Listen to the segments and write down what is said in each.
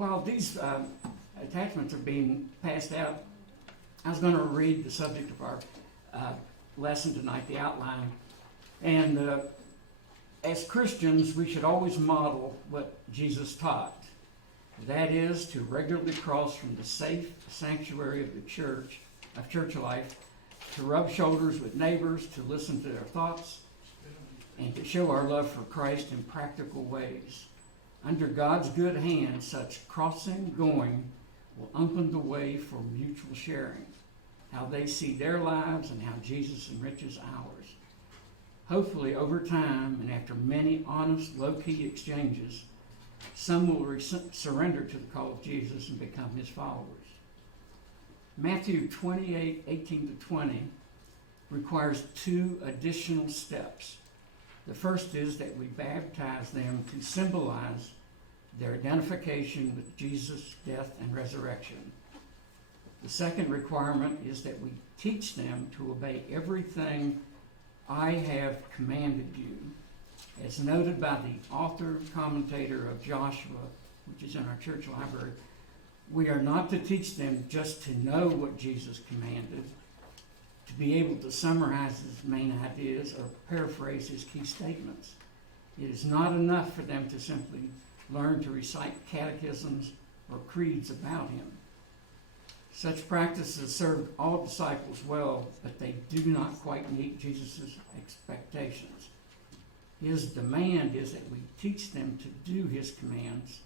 while these attachments are being passed out, I was going to read the subject of our lesson tonight, the outline. And as Christians, we should always model what Jesus taught. That is, to regularly cross from the safe sanctuary of the church, of church life, to rub shoulders with neighbors, to listen to their thoughts, and to show our love for Christ in practical ways. Under God's good hand, such crossing going will open the way for mutual sharing, how they see their lives and how Jesus enriches ours. Hopefully, over time and after many honest, low-key exchanges, some will surrender to the call of Jesus and become his followers. Matthew 28:18-20 requires two additional steps. The first is that we baptize them to symbolize their identification with Jesus' death and resurrection. The second requirement is that we teach them to obey everything I have commanded you. As noted by the author, commentator of Joshua, which is in our church library, we are not to teach them just to know what Jesus commanded, to be able to summarize his main ideas or paraphrase his key statements. It is not enough for them to simply learn to recite catechisms or creeds about him. Such practices served all disciples well, but they do not quite meet Jesus' expectations. His demand is that we teach them to do his commands,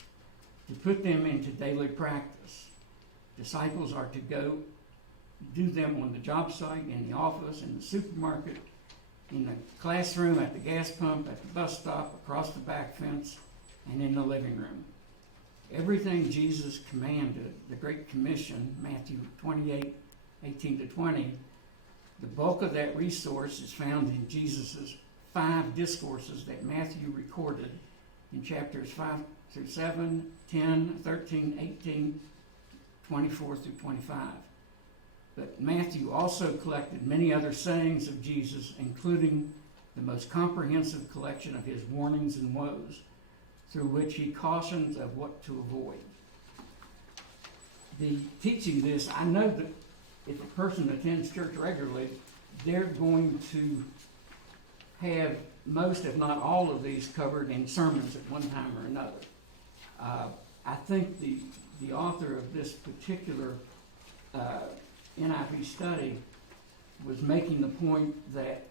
to put them into daily practice. Disciples are to go do them on the job site, in the office, in the supermarket, in the classroom, at the gas pump, at the bus stop, across the back fence, and in the living room. Everything Jesus commanded, the Great Commission, Matthew 28:18-20, the bulk of that resource is found in Jesus' 5 discourses that Matthew recorded in chapters 5-7, 10, 13, 18, 24-25. But Matthew also collected many other sayings of Jesus, including the most comprehensive collection of his warnings and woes, through which he cautions of what to avoid. The teaching this, I know that if a person attends church regularly, they're going to have most, if not all, of these covered in sermons at one time or another. I think the author of this particular NIV study was making the point that,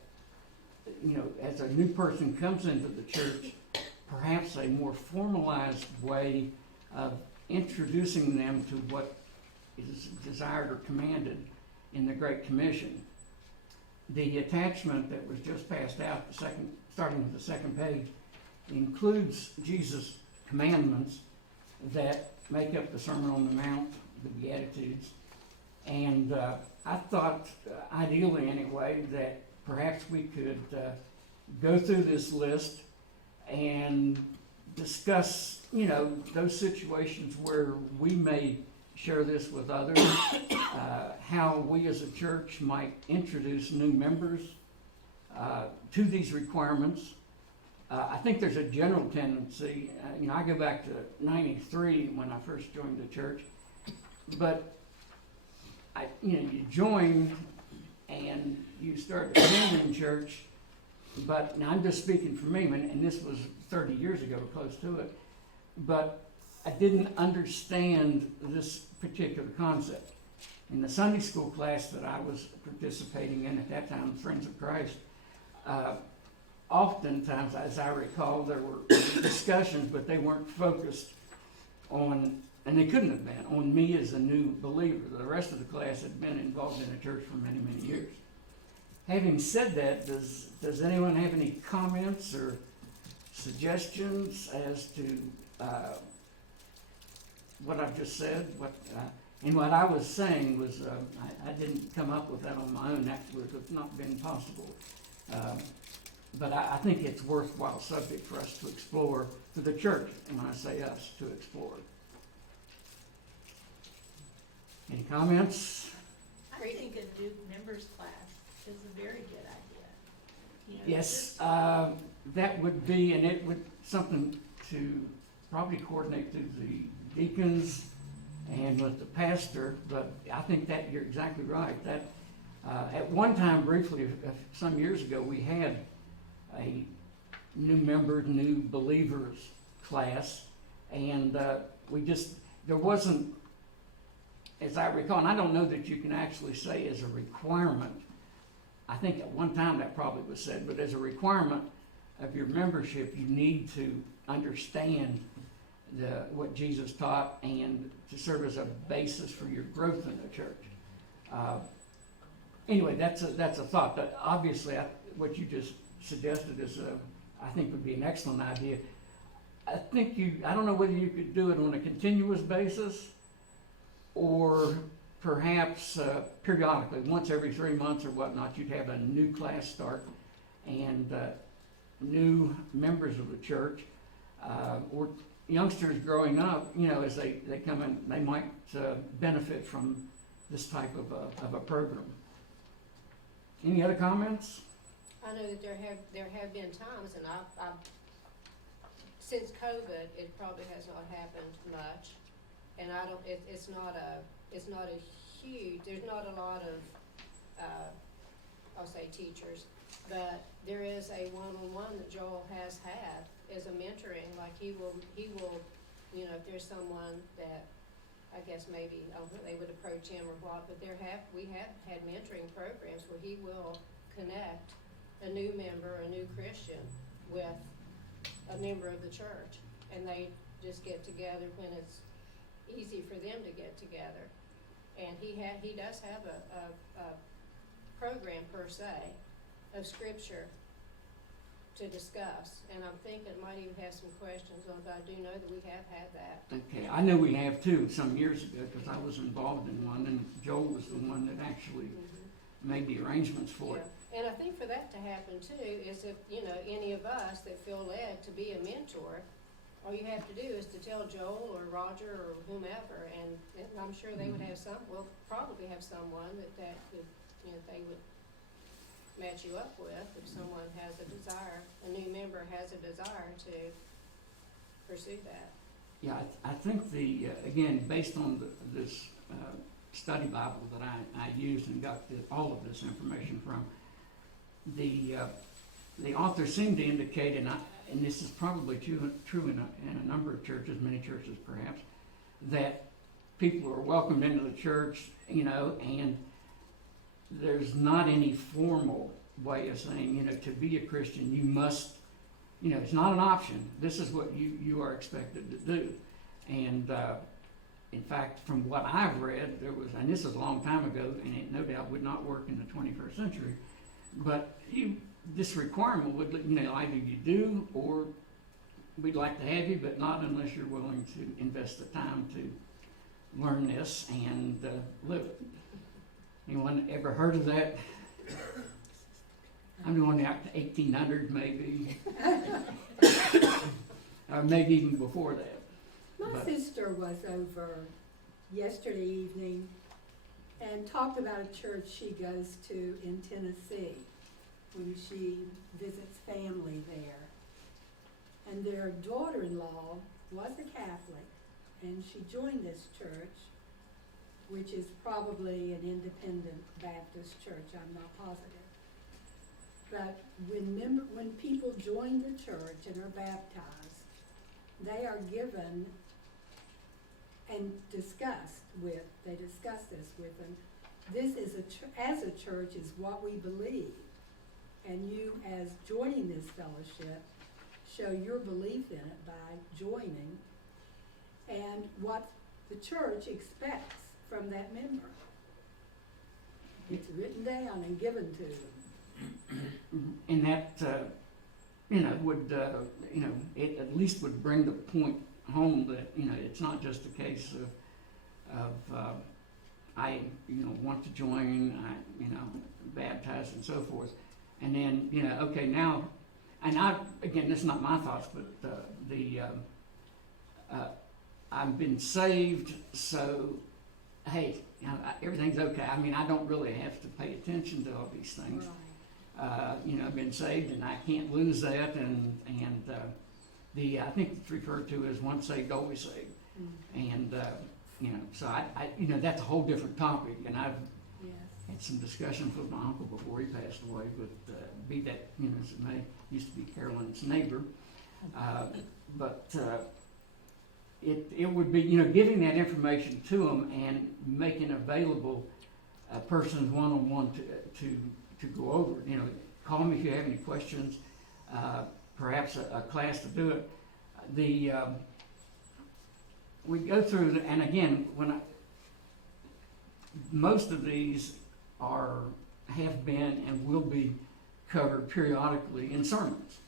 as a new person comes into the church, perhaps a more formalized way of introducing them to what is desired or commanded in the Great Commission. The attachment that was just passed out, starting with the second page, includes Jesus' commandments that make up the Sermon on the Mount, the Beatitudes. And I thought, ideally anyway, that perhaps we could go through this list and discuss, those situations where we may share this with others, how we as a church might introduce new members to these requirements. I think there's a general tendency, I go back to 93 when I first joined the church, but you join and you start attending church, but now I'm just speaking for me, and this was 30 years ago, close to it, but I didn't understand this particular concept. In the Sunday school class that I was participating in at that time, Friends of Christ, oftentimes, as I recall, there were discussions, but they weren't focused on, and they couldn't have been, on me as a new believer. The rest of the class had been involved in the church for many, many years. Having said that, does anyone have any comments or suggestions as to what I've just said? And what I was saying was, I didn't come up with that on my own. That would have not been possible. But I think it's a worthwhile subject for us to explore, for the church, and when I say us, to explore. Any comments? I think a new members class is a very good idea. Yes, that would be, and it would something to probably coordinate through the deacons and with the pastor, but I think that you're exactly right. That at one time, briefly, some years ago, we had a new believers class, and there wasn't, as I recall, and I don't know that you can actually say as a requirement. I think at one time that probably was said, but as a requirement of your membership, you need to understand what Jesus taught and to serve as a basis for your growth in the church. Anyway, that's a thought. But obviously, what you just suggested I think would be an excellent idea. I don't know whether you could do it on a continuous basis or perhaps periodically, once every 3 months or whatnot, you'd have a new class start and new members of the church or youngsters growing up, as they come in, they might benefit from this type of a program. Any other comments? I know that there have been times, and I've since COVID, it probably has not happened much, and it's not a huge. There's not a lot of I'll say teachers, but there is a one-on-one that Joel has had as a mentoring. Like he will, if there's someone that I guess maybe they would approach him or what, but we have had mentoring programs where he will connect a new member, a new Christian, with a member of the church, and they just get together when it's easy for them to get together. And he does have a program per se of scripture to discuss, and I'm thinking it might even have some questions on it, but I do know that we have had that. Okay, I know we have too, some years ago, because I was involved in one, and Joel was the one that actually made the arrangements for it. And I think for that to happen too is if, any of us that feel led to be a mentor, all you have to do is to tell Joel or Roger or whomever, and I'm sure they would have probably have someone that could, they would match you up with if someone has a desire, a new member has a desire to pursue that. Yeah, I think again, based on this study Bible that I used and got all of this information from, the author seemed to indicate, and this is probably true in a number of churches, many churches perhaps, that people are welcomed into the church, and there's not any formal way of saying, to be a Christian, you must, it's not an option. This is what you are expected to do. And in fact, from what I've read, there was, and this is a long time ago, and it no doubt would not work in the 21st century, but this requirement would, either you do or we'd like to have you, but not unless you're willing to invest the time to learn this and live it. Anyone ever heard of that? I'm going out to 1800 maybe, or maybe even before that. My sister was over yesterday evening and talked about a church she goes to in Tennessee when she visits family there. And their daughter-in-law was a Catholic, and she joined this church, which is probably an independent Baptist church, I'm not positive. But when people join the church and are baptized, they are given and discussed with, they discuss this with them. This is as a church is what we believe. And you, as joining this fellowship, show your belief in it by joining and what the church expects from that member. It's written down and given to them. And that, would, it at least would bring the point home that, it's not just a case of I, want to join, baptize and so forth. And then, okay, now, and again, this is not my thoughts, but I've been saved, so, hey, everything's okay. I mean, I don't really have to pay attention to all these things. Right. I've been saved, and I can't lose that. And I think it's referred to as once saved, always saved. And, so that's a whole different topic, and I've Yes. had some discussions with my uncle before he passed away, but be that, as it may, used to be Carolyn's neighbor. It would be, giving that information to them and making available a person's one-on-one to go over it. Call me if you have any questions, perhaps a class to do it. We go through, and again, most of these have been and will be covered periodically in sermons.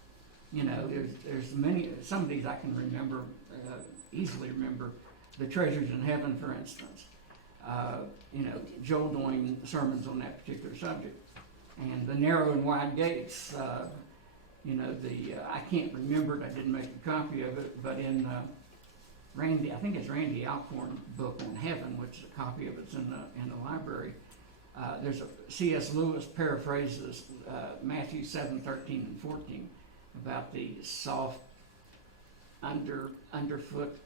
There's many, some of these I can remember, easily remember, the treasures in heaven, for instance. Joel doing sermons on that particular subject. And the narrow and wide gates, I can't remember it, I didn't make a copy of it, but in I think it's Randy Alcorn's book on heaven, which a copy of it's in the library. There's a C.S. Lewis paraphrases Matthew 7:13 and 14 about the soft underfoot,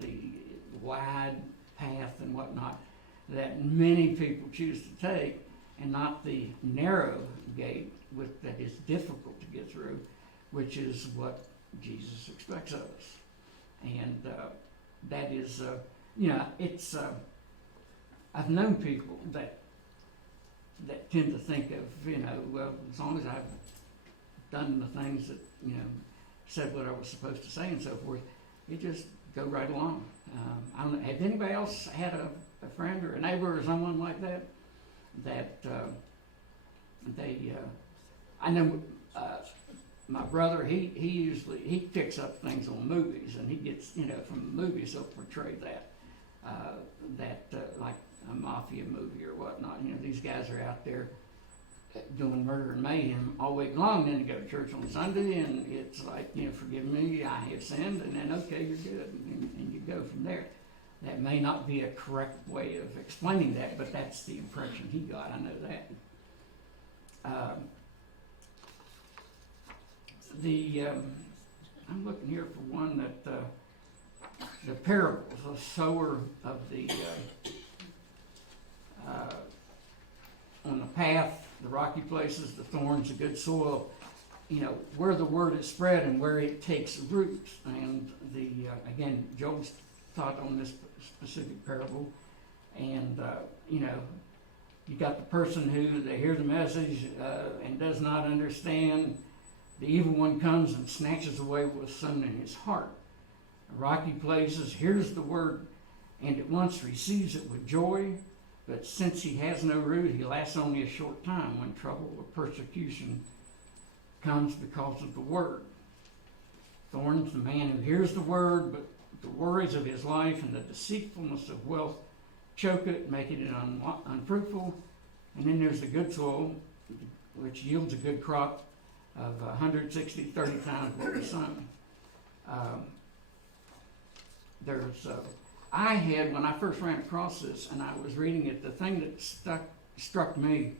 the wide path and whatnot that many people choose to take, and not the narrow gate that is difficult to get through, which is what Jesus expects of us. And that is, it's. I've known people that tend to think of, well, as long as I've done the things that, said what I was supposed to say and so forth, you just go right along. I don't know, has anybody else had a friend or a neighbor or someone like that? I know my brother, he picks up things on movies, and he gets, from movies he'll portray that like a mafia movie or whatnot. These guys are out there doing murder and mayhem all week long, then you go to church on Sunday, and it's like, forgive me, I have sinned, and then, okay, you're good, and you go from there. That may not be a correct way of explaining that, but that's the impression he got, I know that. I'm looking here for one that, the parables, the sower of the, on the path, the rocky places, the thorns, the good soil, where the word is spread and where it takes root. And again, Job's taught on this specific parable, and you got the person who they hear the message and does not understand. The evil one comes and snatches away what was sown in his heart. Rocky places, hears the word, and at once receives it with joy, but since he has no root, he lasts only a short time when trouble or persecution comes because of the word. Thorns, the man who hears the word, but the worries of his life and the deceitfulness of wealth choke it, making it unfruitful. And then there's the good soil, which yields a good crop of 160, 30 times what was sown. I had, when I first ran across this and I was reading it, the thing that struck me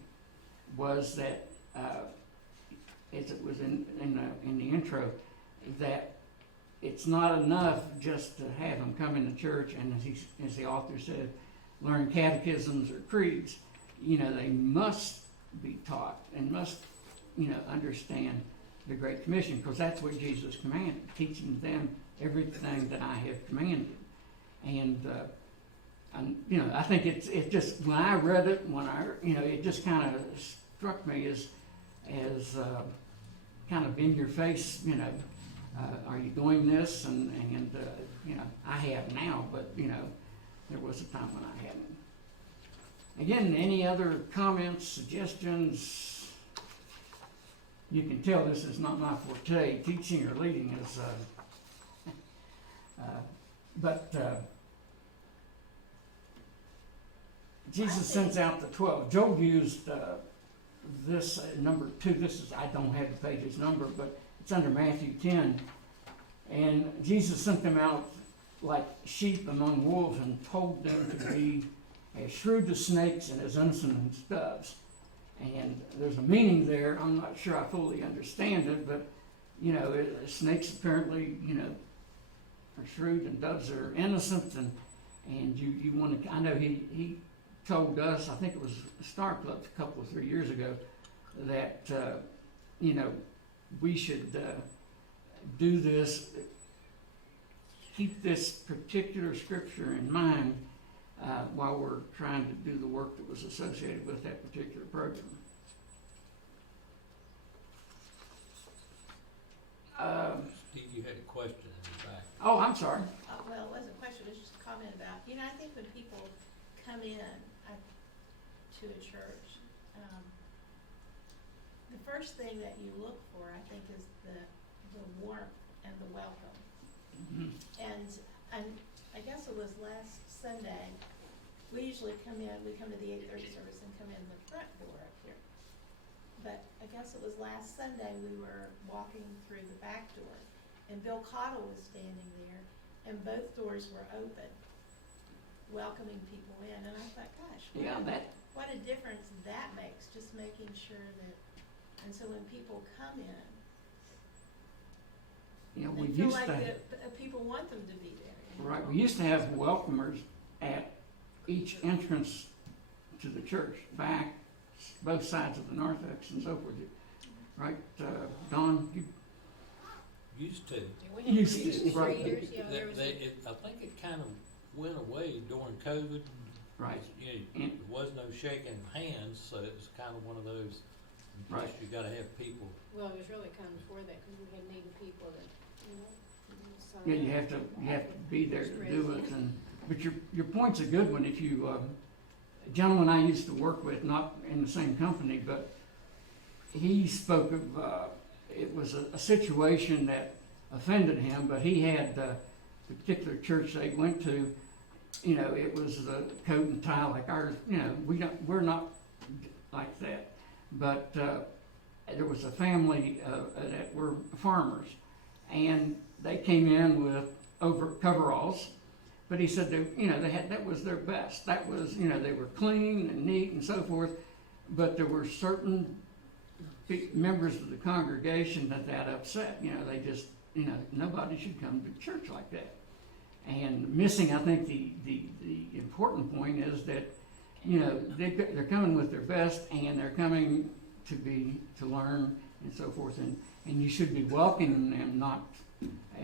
was that, as it was in the intro, that it's not enough just to have them come into church and, as the author said, learn catechisms or creeds. They must be taught and must, understand the Great Commission, because that's what Jesus commanded, teaching them everything that I have commanded. And I think it's just, when I read it, it just kind of struck me as kind of in your face, are you doing this? And I have now, but there was a time when I hadn't. Again, any other comments, suggestions? You can tell this is not my forte. Teaching or leading is, Jesus sends out the 12. Job used this number 2. I don't have the page's number, but it's under Matthew 10. And Jesus sent them out like sheep among wolves and told them to be as shrewd as snakes and as innocent as doves. And there's a meaning there. I'm not sure I fully understand it, but snakes apparently, are shrewd and doves are innocent, and you want to. I know he told us, I think it was Star Club a couple of 3 years ago, that we should do this, keep this particular scripture in mind while we're trying to do the work that was associated with that particular program. Steve, you had a question in the back. Oh, I'm sorry. Well, it wasn't a question, it was just a comment about, I think when people come in to a church, the first thing that you look for, I think, is the warmth and the welcome. Mm-hmm. And I guess it was last Sunday, we usually come to the 8:30 service and come in the front door up here. But I guess it was last Sunday, we were walking through the back door, and Bill Cottle was standing there, and both doors were open, welcoming people in. And I thought, gosh, what a difference that makes, just making sure that, and so when people come in, We they feel used like to. people want them to be there. Right, we used to have welcomers at each entrance to the church, back, both sides of the narthex and so forth. Right, Don? Used to. Used to, right. For years, there was I think it kind of went away during COVID. Right. There was no shaking hands, so it was kind of one of those, Right. you gotta have people. Well, it was really kind of for that, because we had needed people that, sign Yeah, you up. have to be there to do it, but your point's a good one. If you, a gentleman I used to work with, not in the same company, but he spoke of, it was a situation that offended him, but he had, the particular church they went to, it was the coat and tie like ours, we're not like that. But there was a family that were farmers, and they came in with coveralls. But he said that was their best. That was they were clean and neat and so forth. But there were certain members of the congregation that upset. They just nobody should come to church like that. And missing, I think the important point is that they're coming with their best, and they're coming to learn and so forth, and you should be welcoming them, not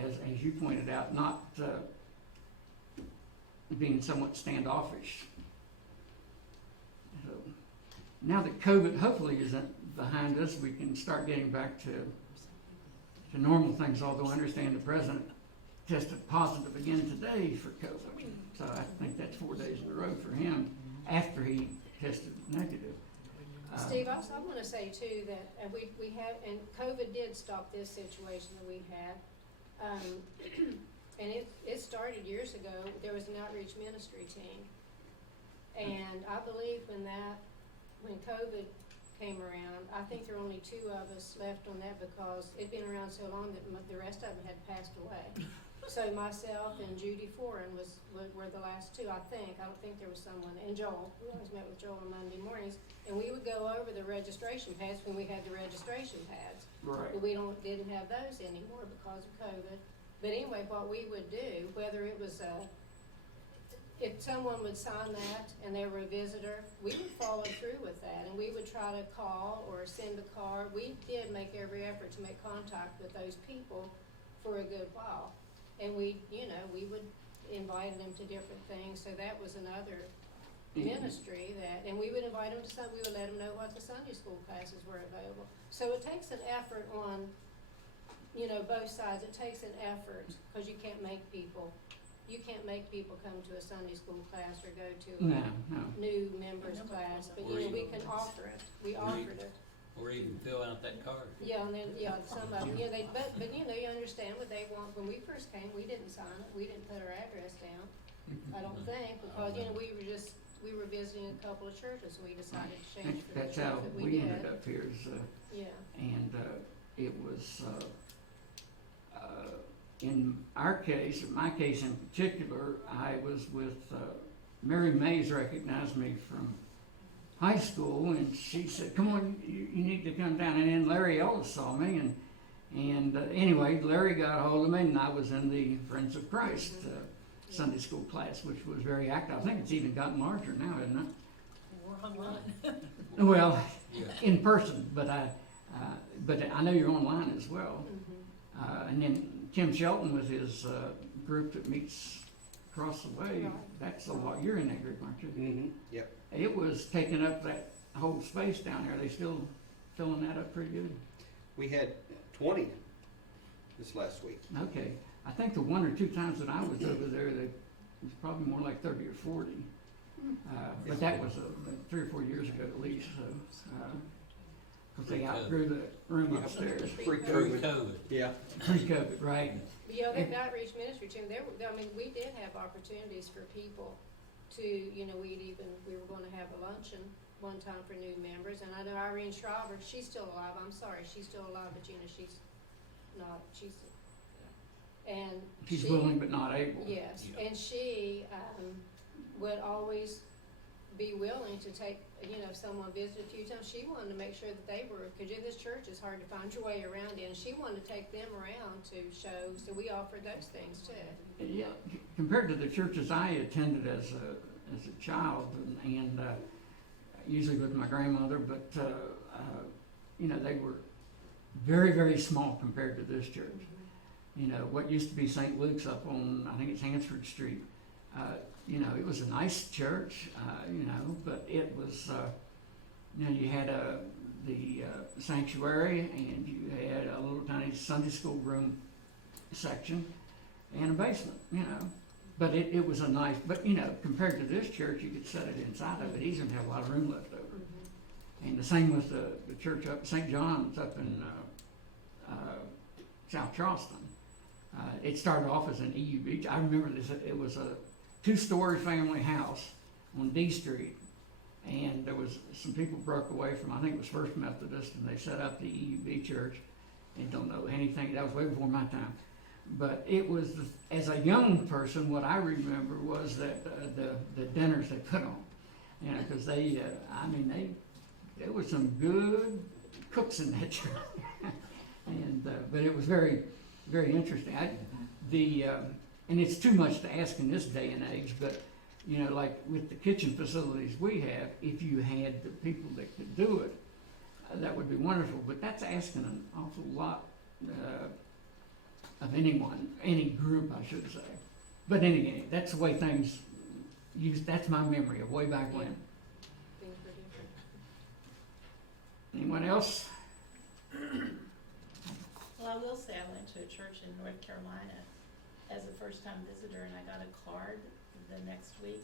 as you pointed out, not being somewhat standoffish. So now that COVID hopefully isn't behind us, we can start getting back to normal things. Although I understand the president tested positive again today for COVID, so I think that's 4 days in a row for him after he tested negative. Steve, also, I want to say too that we have, and COVID did stop this situation that we had. And it started years ago. There was an outreach ministry team. And I believe when COVID came around, I think there were only 2 of us left on that, because it'd been around so long that the rest of them had passed away. So myself and Judy Foran were the last 2, I think. I don't think there was someone, and Joel. We always met with Joel on Monday mornings, and we would go over the registration pads when we had the registration pads. Right. But we didn't have those anymore because of COVID. But anyway, what we would do, whether it was if someone would sign that and they were a visitor, we would follow through with that, and we would try to call or send a card. We did make every effort to make contact with those people for a good while. And we would invite them to different things. So that was another ministry and we would invite them to we would let them know what the Sunday school classes were available. So it takes an effort on, both sides. It takes an effort, because you can't make people come to a Sunday school class or go to a new members class. But we can offer it. We offered it. Or even fill out that card. Yeah, and then some of them, but you understand what they want. When we first came, we didn't sign it. We didn't put our address down. I don't think, because we were visiting a couple of churches, and we decided to change for the That's church how that we did. ended up here. And it was in our case, in my case in particular, I was with Mary Mays recognized me from high school, and she said, "Come on, you need to come down." And then Larry Ellis saw me, And anyway, Larry got a hold of me, and I was in the Friends of Christ Sunday school class, which was very active. I think it's even gotten larger now, isn't it? We're online. Well, Yeah. in person, but I know you're online as well. Mhm. And then Tim Shelton with his group that meets across the way. Right. That's a lot. You're in that group, aren't you? Mm-hmm, yep. It was taking up that whole space down there. Are they still filling that up pretty good? We had 20 this last week. Okay. I think the one or two times that I was over there, it was probably more like 30 or 40. But that was 3 or 4 years ago at least. So, because they outgrew the room upstairs. Pre-COVID. Pre-COVID. Yeah. Pre-COVID, right? Yeah, that outreach ministry team, I mean, we did have opportunities for people to, you know, we were gonna have a luncheon one time for new members, and I know Irene Schreiber, she's still alive, I'm sorry, she's still alive, but you know, she's not, and She's she- willing but not able. Yes, Yeah. and she, would always be willing to take, you know, if someone visited a few times, she wanted to make sure that they were, because this church is hard to find your way around in, she wanted to take them around to show, so we offered those things too. Yeah, compared to the churches I attended as a child, and usually with my grandmother, but you know, they were very, very small compared to this church. You know, what used to be St. Luke's up on, I think it's Hansford Street. You know, it was a nice church, you know, but it was, you know, you had the sanctuary, and you had a little tiny Sunday school room section and a basement, you know. But it was a nice, but you know, compared to this church, you could set it inside of it easily and have a lot of room left over. And the same with the church up, St. John's up in South Charleston. It started off as an EUB. I remember this, it was a 2-story family house on D Street. And there was some people broke away from, I think it was First Methodist, and they set up the EUB church. And don't know anything, that was way before my time. But it was, as a young person, what I remember was that the dinners they put on. You know, because they, I mean, there were some good cooks in that church. And, but it was very, very interesting. And it's too much to ask in this day and age, but, you know, like with the kitchen facilities we have, if you had the people that could do it, that would be wonderful. But that's asking an awful lot of anyone, any group, I should say. But anyway, that's the way things used. That's my memory of way back when. Things were different. Anyone else? Well, I will say I went to a church in North Carolina as a first-time visitor, and I got a card the next week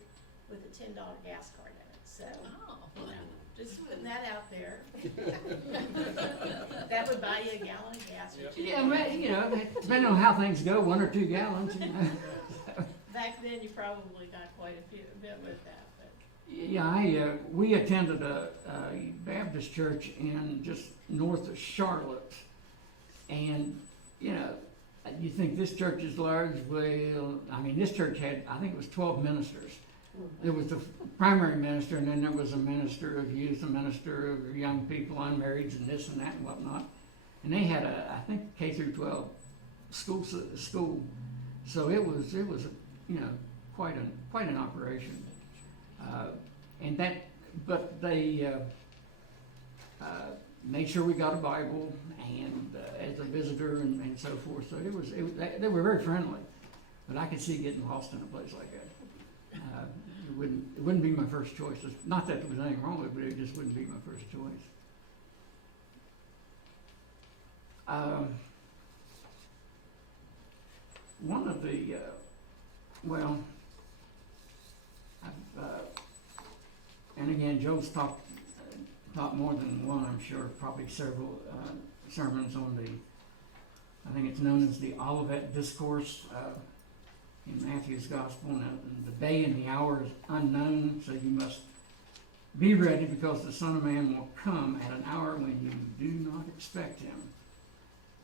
with a $10 gas card in it. So, Oh. you know, just putting that out there. That would buy you a gallon of gas. Which Yeah, but, you know, depending on how things go, 1 or 2 gallons. You know. back then, you probably got quite a bit with that. But Yeah, we attended a Baptist church in just north of Charlotte, and you know, you think this church is large. Well, I mean, this church had, I think it was 12 ministers. There was the primary minister, and then there was a minister of youth, a minister of young people, unmarried, and this and that and whatnot. And they had I think K through 12 school. So it was you know, quite an operation. But they made sure we got a Bible and as a visitor and so forth. So they were very friendly. But I could see getting lost in a place like that. It wouldn't be my first choice. Not that there was anything wrong with it, but it just wouldn't be my first choice. One of the and again, Joe's taught more than one, I'm sure, probably several sermons on I think it's known as the Olivet Discourse in Matthew's Gospel. And the day and the hour is unknown, so you must be ready, because the Son of Man will come at an hour when you do not expect him.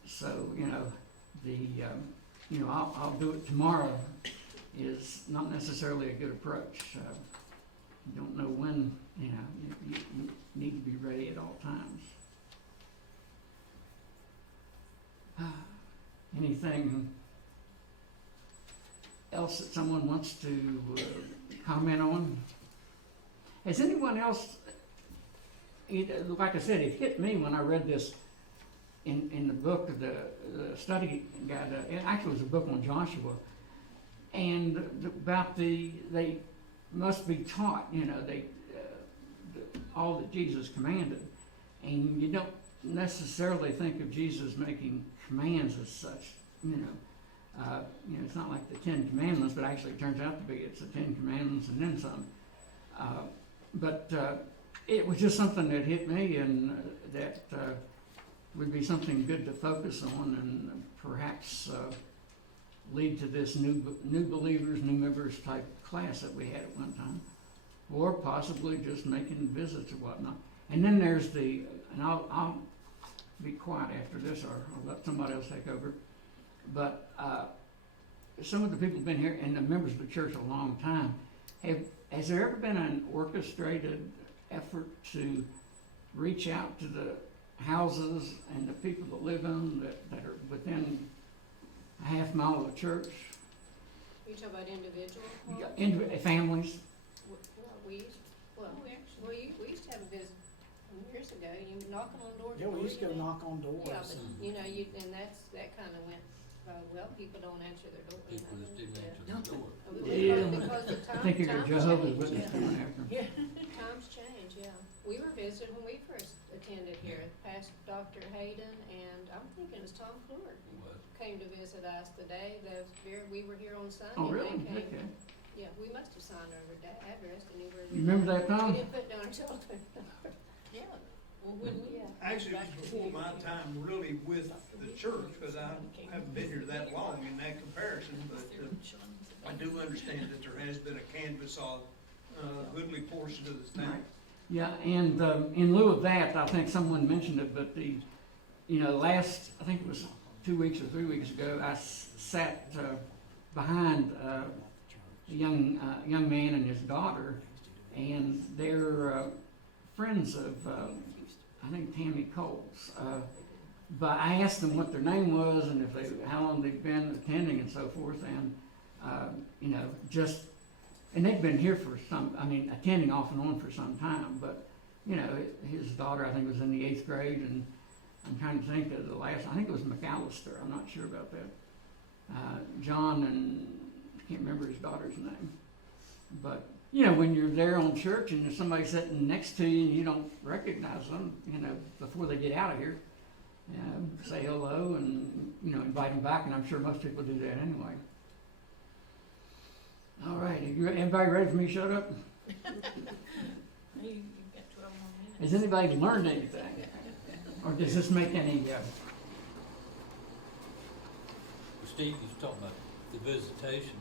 So, you know, I'll do it tomorrow is not necessarily a good approach. You don't know when, you know, you need to be ready at all times. Anything else that someone wants to comment on? Has anyone else, like I said, it hit me when I read this in the book of the study guide. It actually was a book on Joshua, and about they must be taught, all that Jesus commanded, and you don't necessarily think of Jesus making commands as such. It's not like the Ten Commandments, but actually it turns out to be it's the Ten Commandments and then some. But it was just something that hit me, and that would be something good to focus on, and perhaps lead to this new believers, new members type class that we had at one time, or possibly just making visits or whatnot. And then there's and I'll be quiet after this, or I'll let somebody else take over. But some of the people who've been here and the members of the church a long time, has there ever been an orchestrated effort to reach out to the houses and the people that live in them that are within a half mile of the church? You talk about individual? Families? We used to have a visit years ago. You knock on doors. Yeah, we used to go knock on doors. Yeah, but and that kind of went. People don't answer their door. People just didn't answer the door. Because the I think you're times Jehovah's change. Witness coming after them. Times change, yeah. We were visiting when we first attended here, past Dr. Hayden, and I'm thinking it was Tom Kluwer It was. came to visit us the day we were here on Sunday. Oh, really? They came. Okay. Yeah, we must have signed our address and you were. You remember that, Tom? We didn't put down our telephone number. Yeah. Well, when we, Yeah. Actually, it was before my time really with the church, because I haven't been here that long in that comparison, but I do understand that there has been a canvas of goodly portion of the town. Yeah, and in lieu of that, I think someone mentioned it, but last, I think it was 2 weeks or 3 weeks ago, I sat behind a young man and his daughter, and they're friends of, I think, Tammy Coles. But I asked them what their name was and how long they've been attending and so forth, and and they've been here for attending off and on for some time. But his daughter, I think, was in the 8th grade, and I'm trying to think of the last. I think it was McAllister. I'm not sure about that. John, and I can't remember his daughter's name. But when you're there on church and there's somebody sitting next to you and you don't recognize them, before they get out of here, say hello and invite them back. And I'm sure most people do that anyway. All right, everybody ready for me to shut up? you've got 12 more minutes. Has anybody learned anything? Or does this make any, Steve, you was talking about the visitation.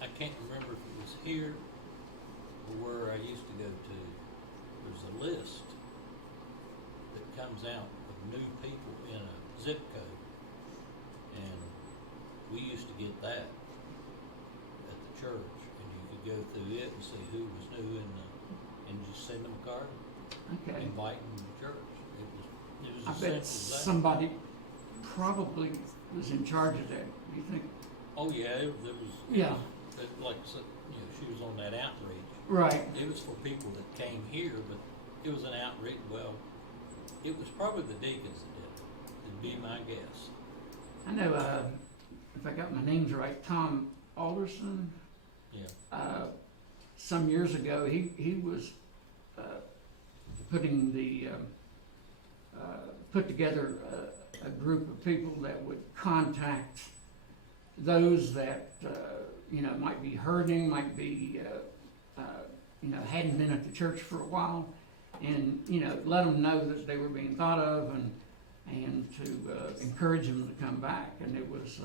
I can't remember if it was here or where I used to go to. There's a list that comes out of new people in a zip code. And we used to get that at the church. And you could go through it and see who was new and just send them a card, okay. invite them to church. It was I as simple bet as that. somebody probably was in charge of that. Do you think? Oh, yeah, there was. Yeah. Like, she was on that outreach. Right. It was for people that came here, but it was an outreach. Well, it was probably the deacons that did it. It'd be my guess. I know, if I got my names right, Tom Alderson, Yeah. some years ago, he was put together a group of people that would contact those that might be hurting, might be hadn't been at the church for a while, and let them know that they were being thought of, and to encourage them to come back. And it was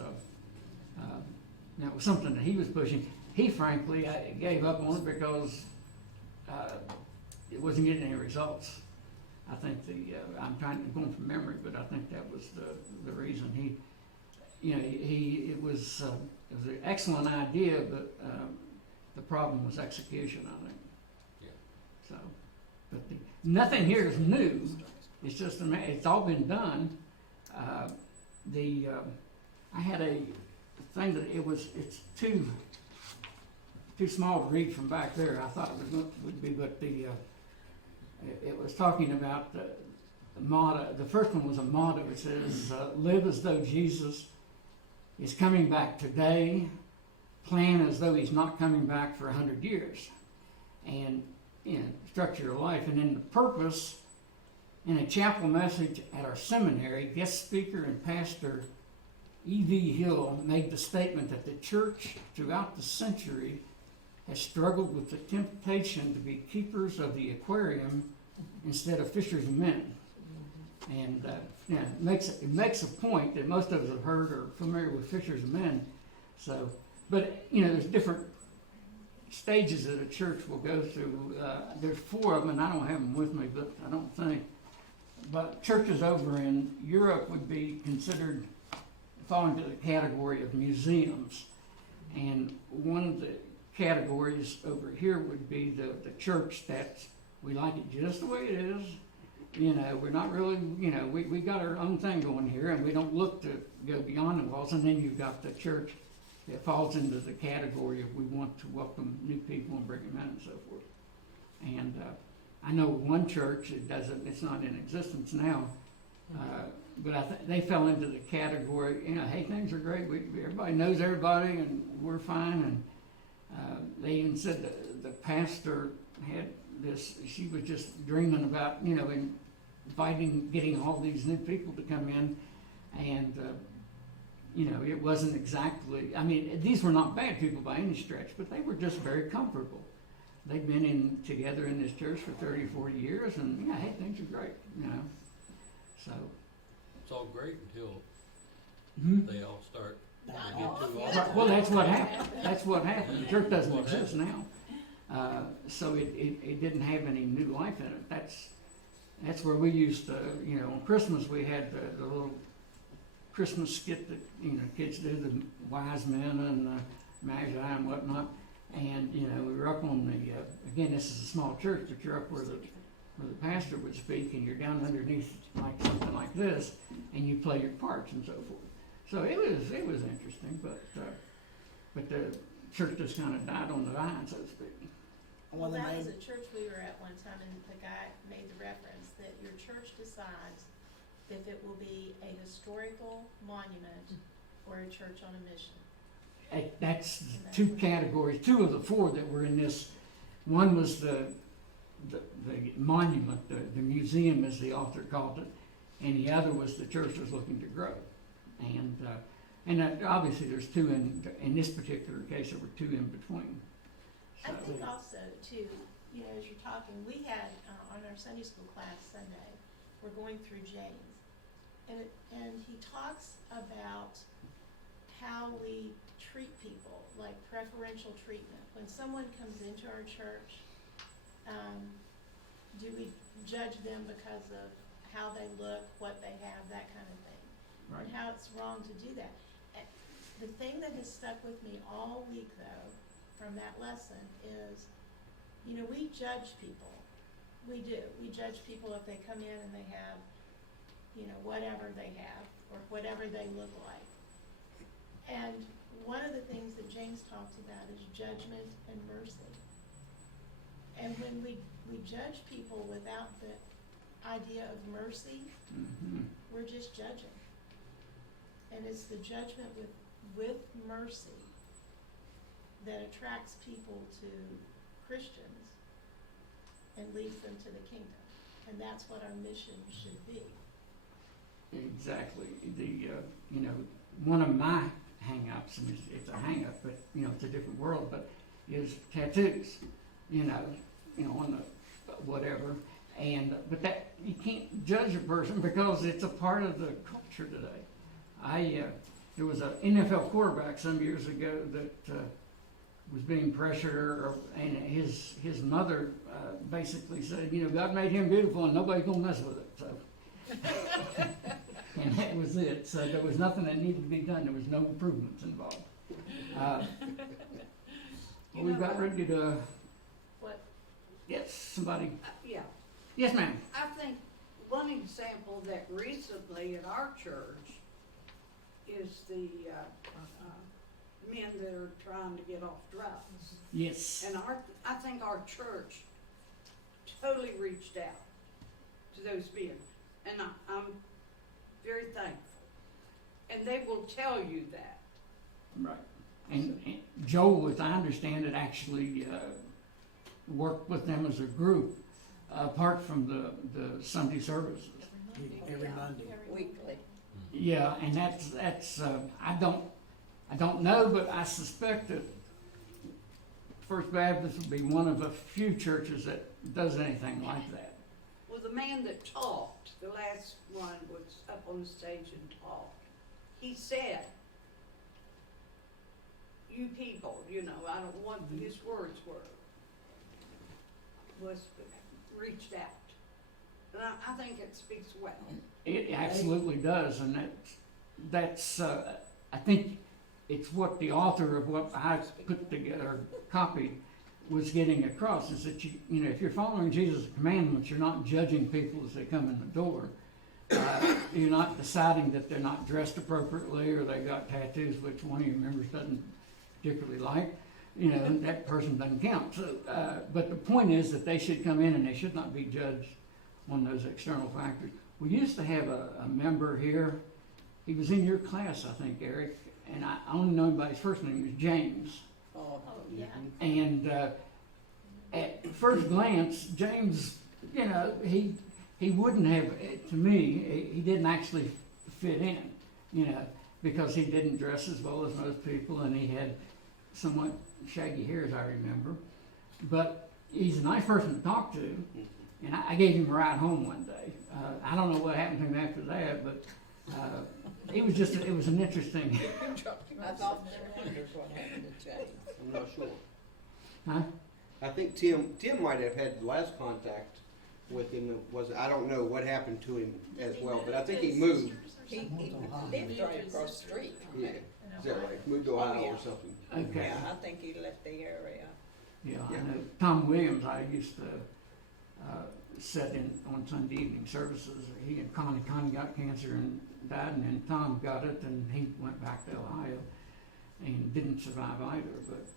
that was something that he was pushing. He frankly gave up on it because it wasn't getting any results. I think I'm going from memory, but I think that was the reason it was an excellent idea, but the problem was execution, I think. Yeah. So, but nothing here is new. It's just it's all been done. I had a thing that it's too small to read from back there. I thought would be, but it was talking about the motto. The first one was a motto. It says, "Live as though Jesus is coming back today. Plan as though he's not coming back for 100 years." And structure your life. And then the purpose, in a chapel message at our seminary, guest speaker and pastor E.V. Hill made the statement that the church throughout the century has struggled with the temptation to be keepers of the aquarium instead of fishers of men. And it makes a point that most of us have heard or familiar with fishers of men. So, but there's different stages that a church will go through. There's 4 of them, and I don't have them with me, but I don't think. But churches over in Europe would be considered fall into the category of museums, and one of the categories over here would be the church that we like it just the way it is. We're not really, we got our own thing going here, and we don't look to go beyond the walls. And then you've got the church that falls into the category of we want to welcome new people and bring them in and so forth. And I know one church, it's not in existence now, but they fell into the category, hey, things are great, everybody knows everybody, and we're fine. And they even said the pastor had this, she was just dreaming about, getting all these new people to come in, and it wasn't exactly, these were not bad people by any stretch, but they were just very comfortable. They'd been together in this church for 30, 40 years, and hey, things are great, So. It's all great until they all start to Not get all. too Yeah. old. Well, that's what happened. That's what happened. The church doesn't exist now, so it didn't have any new life in it. That's where we used to, on Christmas we had the little Christmas skit that kids do, the wise men and the magi and whatnot. And we were up on the again, this is a small church, but you're up where the pastor would speak, and you're down underneath like something like this, and you play your parts and so forth. So it was interesting, but the church just kind of died on the vine, so to speak. Well, that was a church we were at one time, and the guy made the reference that your church decides if it will be a historical monument or a church on a mission. That's two categories. 2 of the 4 that were in this. One was the monument, the museum, as the author called it, and the other was the church was looking to grow. And obviously there's 2 in this particular case. There were 2 in between. I think also too, as you're talking, we had on our Sunday school class Sunday, we're going through James, and he talks about how we treat people, like preferential treatment. When someone comes into our church, do we judge them because of how they look, what they have, that kind of thing? Right. And how it's wrong to do that. And the thing that has stuck with me all week, though, from that lesson is, we judge people. We do. We judge people if they come in and they have, whatever they have or whatever they look like. And one of the things that James talks about is judgment and mercy. And when we judge people without the idea of mercy, we're just judging. And it's the judgment with mercy that attracts people to Christians and leads them to the kingdom. And that's what our mission should be. Exactly. One of my hang-ups, and it's a hang-up, but it's a different world, but is tattoos. On the whatever, but that you can't judge a person because it's a part of the culture today. There was an NFL quarterback some years ago that was being pressured, and his mother basically said, God made him beautiful, and nobody's gonna mess with it. So, and that was it. So there was nothing that needed to be done. There was no improvements involved. We got ready to. What? Yes, somebody. Yeah, Yes, ma'am. I think one example that recently at our church, is the men that are trying to get off drugs. Yes. And I think our church totally reached out to those men, and I'm very thankful. And they will tell you that. Right. And Joel, as I understand it, actually worked with them as a group, apart from the Sunday services. Every Monday. Weekly. Yeah, and that's I don't know, but I suspect that First Baptist would be one of a few churches that does anything like that. Well, the man that talked, the last one was up on the stage and talked. He said, "You people, you know, I don't want," his words was reached out. And I think it speaks well. It absolutely does, and that's I think it's what the author of what I put together, copied, was getting across, is that you know, if you're following Jesus' commandments, you're not judging people as they come in the door. You're not deciding that they're not dressed appropriately or they got tattoos, which one of your members doesn't particularly like. You know, that person doesn't count. So, but the point is that they should come in and they should not be judged on those external factors. We used to have a member here. He was in your class, I think, Eric, and I only know him by his first name. He was James. Oh, yeah. And at first glance, James, you know, he wouldn't have, to me, he didn't actually fit in, you know, because he didn't dress as well as most people, and he had somewhat shaggy hair, as I remember. But he's a nice person to talk to, and I gave him a ride home one day. I don't know what happened to him after that, but it was an interesting. I thought they wondered what happened to James. I'm not sure. Huh? I think Tim might have had the last contact with him. I don't know what happened to him as well, but I think he moved. He lived right across the street. Yeah, is that right? Moved to Ohio or something. Okay. Yeah, I think he left the area. Yeah, Yeah. I know Tom Williams, I used to sit in on Sunday evening services. He and Connie got cancer and died, and then Tom got it, and he went back to Ohio and didn't survive either. But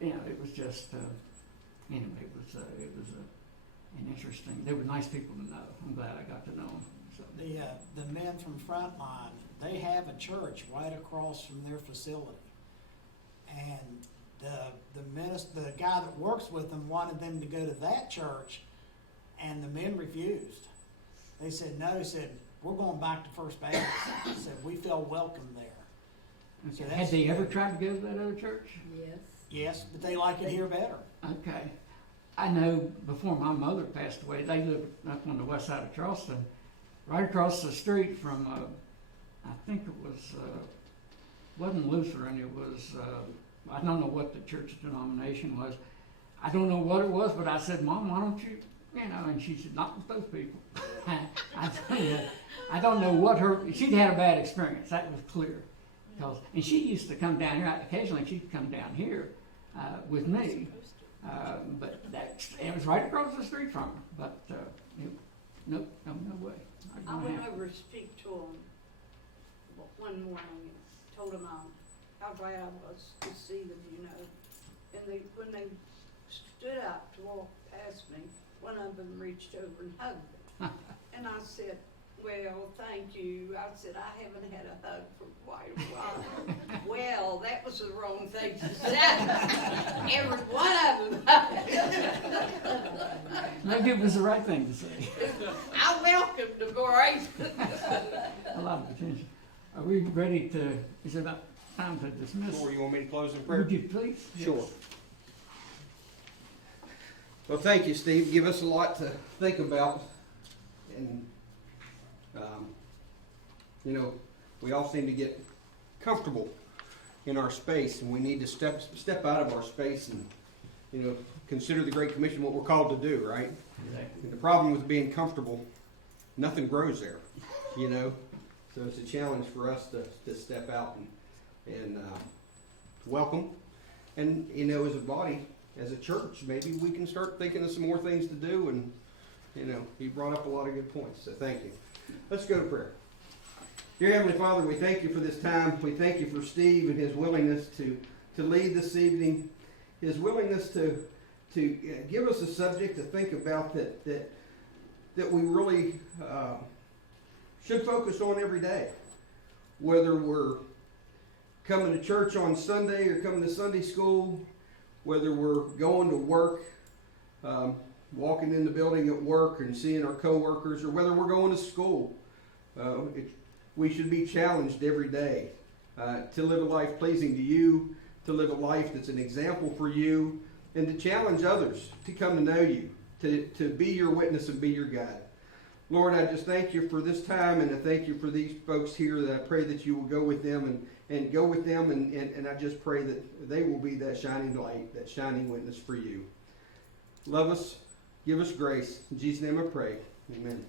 you know, it was just anyway. It was an interesting. They were nice people to know. I'm glad I got to know them. So. The men from Frontline, they have a church right across from their facility, and the guy that works with them wanted them to go to that church, and the men refused. They said no. He said, "We're going back to First Baptist." He said, "We feel welcome there." So Had they ever tried to go to that other church? Yes. Yes, but they like it here better. Okay. I know before my mother passed away, they lived up on the west side of Charleston, right across the street from, I think it was, wasn't Lutheran, it was, I don't know what the church denomination was. I don't know what it was, but I said, "Mom, why don't you, you know," and she said, "Not with those people." I don't know what she'd had a bad experience, that was clear. And she used to come down here, occasionally she'd come down here with me, but it was right across the street from her, but no way. I went over to speak to him one morning and told him how glad I was to see them, you know. And when they stood up to walk past me, one of them reached over and hugged me. And I said, "Well, thank you." I said, "I haven't had a hug for quite a while." Well, that was the wrong thing to say. Every one of them. Maybe it was the right thing to say. I welcome the grace. A lot of attention. Are we ready to, is it about time to dismiss? Or you want me to close in prayer? Would you please? Sure. Yes. Well, thank you, Steve. Give us a lot to think about. And, you know, we all seem to get comfortable in our space, and we need to step out of our space and, you know, consider the Great Commission, what we're called to do, right? Exactly. And the problem with being comfortable, nothing grows there, you know? So it's a challenge for us to step out and welcome. And, you know, as a body, as a church, maybe we can start thinking of some more things to do. And, you know, he brought up a lot of good points, so thank you. Let's go to prayer. Dear Heavenly Father, we thank you for this time. We thank you for Steve and his willingness to lead this evening, his willingness to give us a subject to think about that we really should focus on every day. Whether we're coming to church on Sunday or coming to Sunday school, whether we're going to work, walking in the building at work and seeing our coworkers, or whether we're going to school, we should be challenged every day to live a life pleasing to you, to live a life that's an example for you, and to challenge others to come to know you, to be your witness and be your guide. Lord, I just thank you for this time, and I thank you for these folks here, that I pray that you will go with them and go with them, and I just pray that they will be that shining light, that shining witness for you. Love us, give us grace. In Jesus' name I pray. Amen.